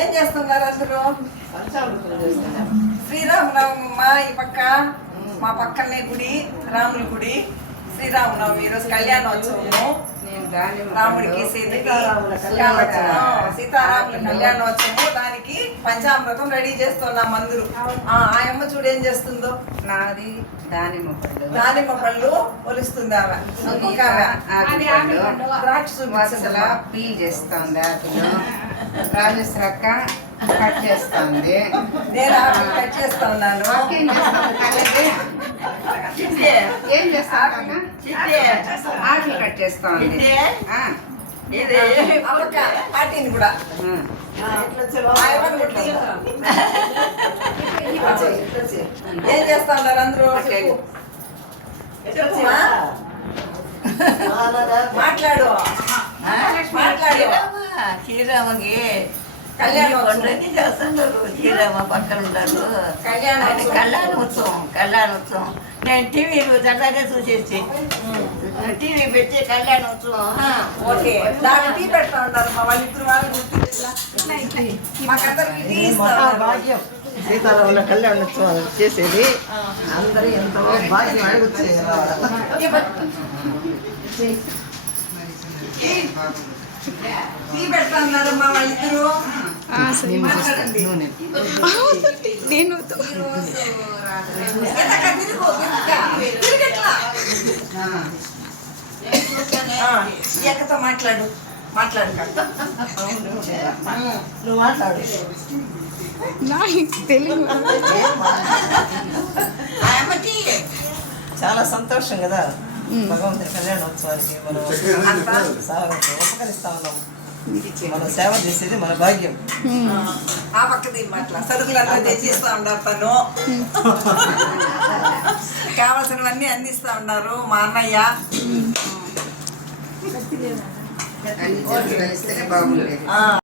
ఏం చేస్తున్నారు అందరూ? శ్రీరామనవమమ్మ. ఈ పక్క మా పక్కనే గుడి, రాముని గుడి. శ్రీరామనవమి ఈరోజు కళ్యాణోత్సవము. రాముడికి సీతకి సీతారాముల కళ్యాణోత్సవము. దానికి పంచామృతం రెడీ చేస్తున్నాం అందరూ. ఆ అమ్మ చూడు ఏం చేస్తుందో. నాది దానిమ్మ పళ్ళు ఒలుస్తుంది ఆమె. ద్రాక్ష వరుసలా పీల్ చేస్తుంది ఆకులు. రాజేశ్వరక్క కట్ చేస్తుంది. నేను ఆకులు కట్ చేస్తా ఉన్నాను. ఏం చేస్తాను? ఆకులు కట్ చేస్తుంది. పార్టీని కూడా ఏం చేస్తా ఉన్నారు అందరూ? మాట్లాడు మాట్లాడు. శ్రీరామకి కళ్యాణోత్సవం చేస్తున్నారు. శ్రీరామ పక్కన ఉంటారు. కళ్యాణోత్సవం నేను టీవీలో చక్కగా చూసేసి టీవీ పెట్టి కళ్యాణోత్సవం. ఓకే, దాన్ని టీ పెడతా ఉంటారు మా వాళ్ళిద్దరు. వాళ్ళు మాకందరికి టీ ఇస్తారు. భాగ్యం సీతారాముల కళ్యాణోత్సవం చేసేది. అందరూ ఎంతో భాగ్యం అడుగుతుంది. టీ పెడతా ఉన్నారు మా వాళ్ళిద్దరు. నేను ఎక్కతో మాట్లాడు నువ్వు మాట్లాడు. తెలుగు చాలా సంతోషం కదా భగవంతుని కళ్యాణోత్సవానికి మనం ఉపకరిస్తా ఉన్నాం. మనం సేవ చేసేది మన భాగ్యం. ఆ పక్కది మాట్లా సరుకులంతా తెచ్చిస్తా ఉన్నారు. తను కావాల్సినవన్నీ అందిస్తా ఉన్నారు మా అన్నయ్య. బాగుండేది.